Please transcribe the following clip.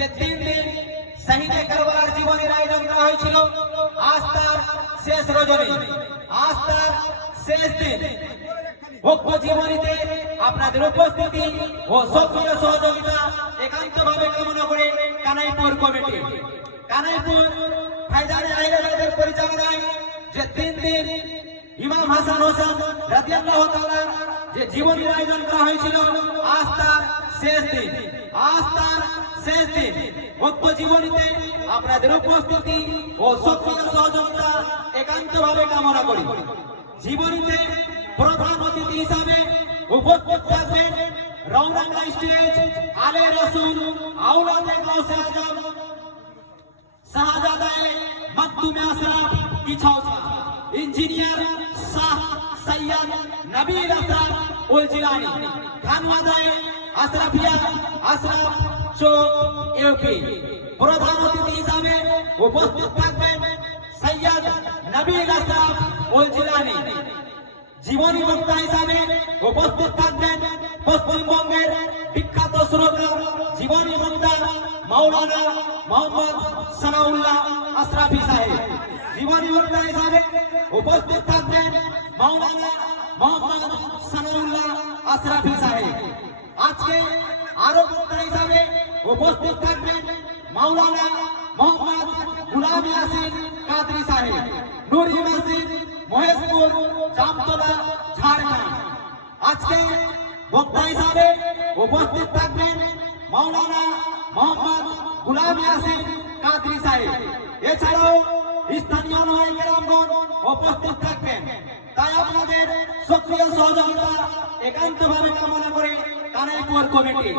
যে 3 দিন শহীদে কারবালার জীবনের আয়োজন করা হয়েছিল, আজ তার শেষ রজনী, আজ তার শেষ দিন। ভক্ত জীবনীতে আপনাদের উপস্থিতি ও সক্রিয় সহযোগিতা একান্তভাবে কামনা করে কানাইপুর কমিটি, কানাইপুর ফায়দানে আহলের পরিচালনায় যে 3 দিন ইমাম হাসান হোসেন রাদিয়াল্লাহু তাআলা যে জীবনীর আয়োজন করা হয়েছিল, আজ তার শেষ দিন, আজ তার শেষ দিন। ভক্ত জীবনীতে আপনাদের উপস্থিতি ও সক্রিয় সহযোগিতা একান্তভাবে কামনা করি। জীবনীতে প্রধান অতিথি হিসাবে উপস্থিত থাকবেন রওনাঙ্গা স্টেজ আলে রসুল আওলাদে গাউসে আজম শাহজাদায়ে মাকদুমে আশরাফ কিছৌছা, ইঞ্জিনিয়ার শাহ সৈয়দ নবীল আশরাফ উল জিলানী, খানওয়াদায়ে আশরাফিয়া আশরাফ চৌক ইউপি। প্রধান অতিথি হিসাবে উপস্থিত থাকবেন সৈয়দ নবীল আশরাফ উল জিলানী। জীবনী বক্তা হিসাবে উপস্থিত থাকবেন পশ্চিমবঙ্গের বিখ্যাত শ্রোতা জীবনী বক্তা মাওলানা মোহাম্মদ সানাউল্লাহ আশরাফি সাহেব। জীবনী বক্তা হিসাবে উপস্থিত থাকবেন মাওলানা মোহাম্মদ সানাউল্লাহ আশরাফি সাহেব। আজকে আরো বক্তা হিসাবে উপস্থিত থাকবেন মাওলানা মোহাম্মদ গুলাম ইয়াসিন কাদরি সাহেব, নুরি মসজিদ মহেশপুর জামতলা ঝাড়খণ্ড। আজকে বক্তা হিসাবে উপস্থিত থাকবেন মাওলানা মোহাম্মদ গুলাম ইয়াসিন কাদরি সাহেব। এছাড়াও স্থানীয় নায়কেরামগণ উপস্থিত থাকবেন। তাই আপনাদের সক্রিয় সহযোগিতা একান্তভাবে কামনা করে কানাইপুর কমিটি